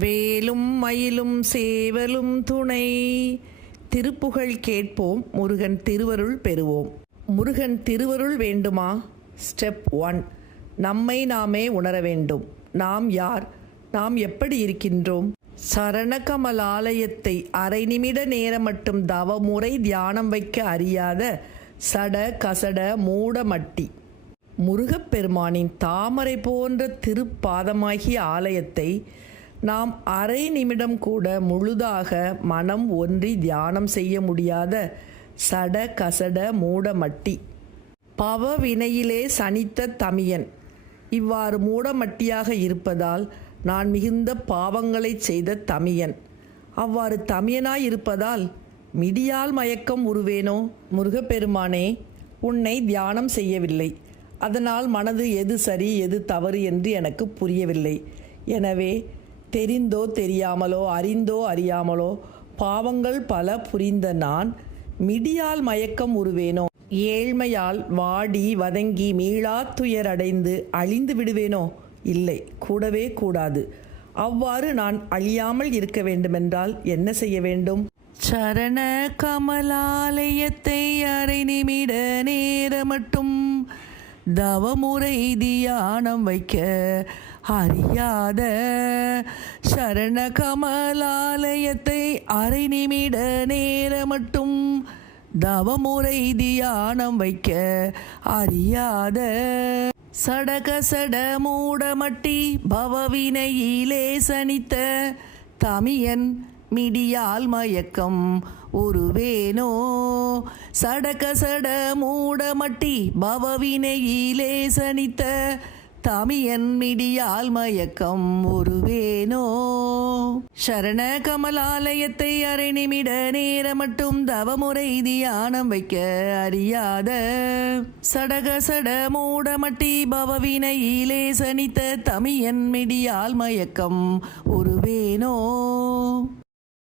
வேலும் மயிலும் சேவலும் துணை. திருப்புகழ் கேட்போம் முருகன் திருவருள் பெறுவோம். முருகன் திருவருள் வேண்டுமா? Step one. நம்மை நாமே உணர வேண்டும். நாம் யார்? நாம் எப்படி இருக்கின்றோம்? சரணகமலாலயத்தை அரை நிமிட நேரம் மட்டும் தவமுறை தியானம் வைக்க அறியாத சட கசட மூடமட்டி. முருகப்பெருமானின் தாமரை போன்ற திருப்பாதமாகிய ஆலயத்தை நாம் அரை நிமிடம் கூட முழுதாக மனம் ஒன்றி தியானம் செய்ய முடியாத சட கசட மூடமட்டி பவ வினையிலே சனித்த தமியன். இவ்வாறு மூடமட்டியாக இருப்பதால் நான் மிகுந்த பாவங்களைச் செய்த தமியன். அவ்வாறு தமியனாய் இருப்பதால் மிடியால் மயக்கம் உருவேனோ? முருகப்பெருமானே உன்னை தியானம் செய்யவில்லை. அதனால் மனது எது சரி எது தவறு என்று எனக்கு புரியவில்லை. எனவே தெரிந்தோ தெரியாமலோ அறிந்தோ அறியாமலோ பாவங்கள் பல புரிந்த நான் மிடியால் மயக்கம் உருவேனோ? ஏழ்மையால் வாடி வதங்கி மீளா துயரடைந்து அழிந்து விடுவேனோ? இல்லை கூடவே கூடாது. அவ்வாறு நான் அழியாமல் இருக்க வேண்டுமென்றால் என்ன செய்ய வேண்டும்? சரண கமலாலயத்தை அரை நிமிட நேரம் மட்டும் தவமுறை தியானம் வைக்க அறியாத சரண கமலாலயத்தை அரை நிமிட நேரம் மட்டும் தவமுறை தியானம் வைக்க அறியாத சடக சட மூடமட்டி பவவினையிலே சனித்த தமியன் மிடியால் மயக்கம். உருவேனோ? சடக சட மூடமட்டி பவவினையிலே சனித்த தமியன் மிடியால் மயக்கம். ஒருவேனோ சரண கமலாலயத்தை அரை நிமிட நேர மட்டும் தவமுறை தியானம் வைக்க அறியாத சடக சட மூடமட்டி பவவினையிலே சனித்த தமியன் மிடியால் மயக்கம். ஒருவேனோ